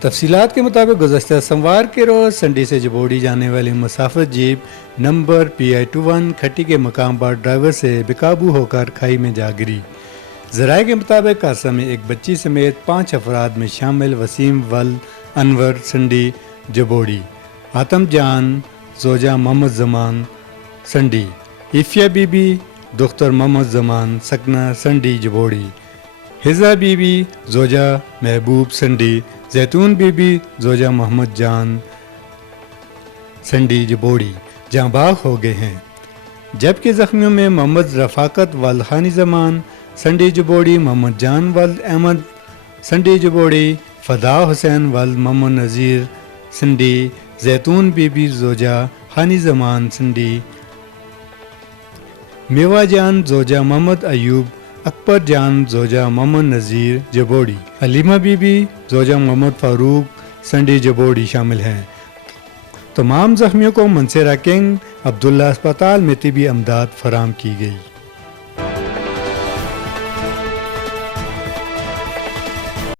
تفصیلات کے مطابق گزشتہ سموار کے روز سنڈی سے جبوڑی جانے والی مسافر جیپ نمبر PI21 کھٹی کے مقام پر ڈرائیور سے بے قابو ہو کر کھائی میں جا گری۔ ذرائع کے مطابق حادثہ میں ایک بچی سمیت 5 افراد میں شامل وسیم ول انور سنڈی جبوڑی، آتم جان زوجہ Muhammad Zaman سنڈی، عفیہ be be دختر Muhammad Zaman سکنہ سنڈی جبوڑی، حزہ be be زوجہ محبوب سنڈی، زیتون بی بی زوجہ محمد جان سنڈی جبوڑی جاں باغ ہو گئے ہیں، جبکہ زخمیوں میں محمد رفاقت ول خانی زمان سنڈی جبوڑی، محمد جان ول احمد سنڈی جبوڑی، فدا حسین ول محمد نذیر سنڈی، زیتون بی بی زوجہ خانی زمان سنڈی، میوہ جان زوجہ محمد ایوب، اکبر جان زوجہ محمد نذیر جبوڑی، حلیمہ بی بی زوجہ محمد فاروق سنڈی جبوڑی شامل ہیں۔ تمام زخمیوں کو منصیرہ کنگ عبداللہ اسپتال میں طبی امداد فراہم کی گئی۔